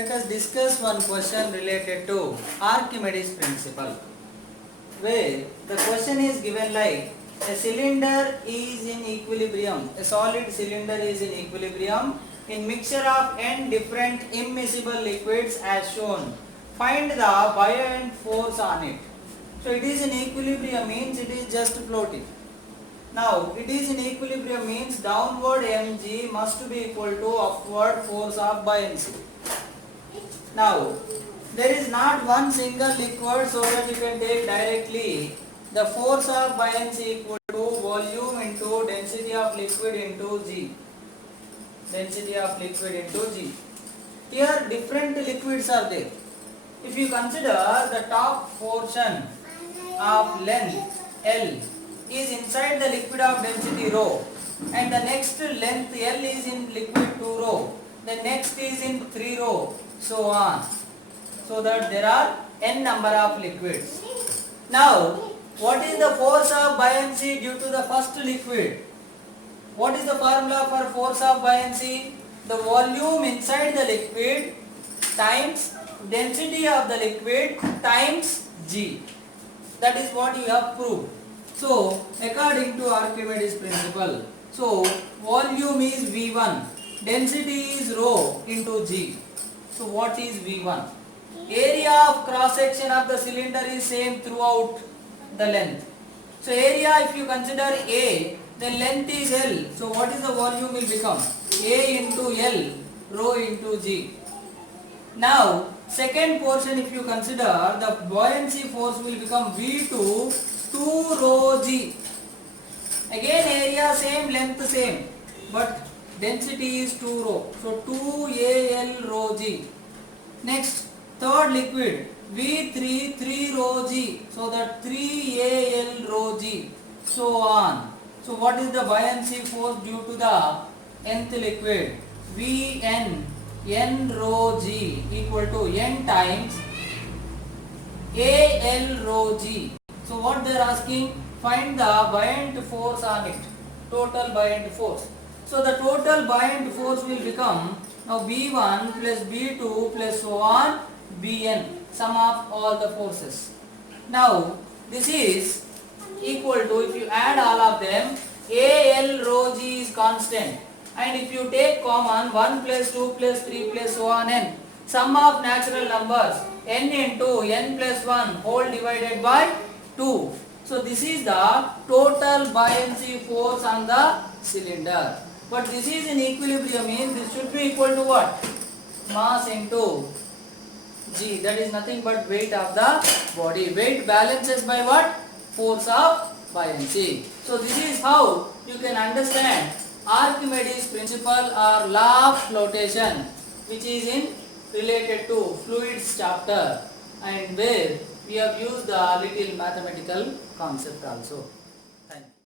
Let us discuss one question related to Archimedes principle, where the question is given like a cylinder is in equilibrium, a solid cylinder is in equilibrium in mixture of n different immiscible liquids as shown. Find the buoyant force on it. So it is in equilibrium means it is just floating. Now it is in equilibrium means downward mg must be equal to upward force of buoyancy. Now there is not one single liquid, so that you can take directly the force of buoyancy equal to volume into density of liquid into g. Density of liquid into g. Here different liquids are there. If you consider the top portion of length L is inside the liquid of density rho, and the next length L is in liquid 2 rho, the next is in 3 rho, so on, so that there are n number of liquids. Now what is the force of buoyancy due to the first liquid? What is the formula for force of buoyancy? The volume inside the liquid times density of the liquid times g. That is what you have proved. So according to Archimedes principle, so volume is V1, density is rho into g. So what is V1? Area of cross section of the cylinder is same throughout the length. So area, if you consider A, then length is L. So what is the volume will become? A into L, rho into g. Now second portion, if you consider, the buoyancy force will become V2 2 rho g. Again area same, length same, but density is 2 rho. So 2 Al rho g. Next third liquid V3 3 rho g. So that 3 Al rho g. So on. So what is the buoyancy force due to the nth liquid? Vn n rho g equal to n times Al rho g. So what they are asking, find the buoyant force on it, total buoyant force. So the total buoyant force will become now B1 plus B2 plus so on Bn, sum of all the forces. Now this is equal to, if you add all of them, Al rho g is constant, and if you take common 1 plus 2 plus 3 plus so on n, sum of natural numbers n into n plus 1 whole divided by 2. So this is the total buoyancy force on the cylinder. But this is in equilibrium means this should be equal to what? Mass into g. That is nothing but weight of the body. Weight balances by what? Force of buoyancy. So this is how you can understand Archimedes principle or law of flotation, which is in related to fluids chapter, and where we have used the little mathematical concept also.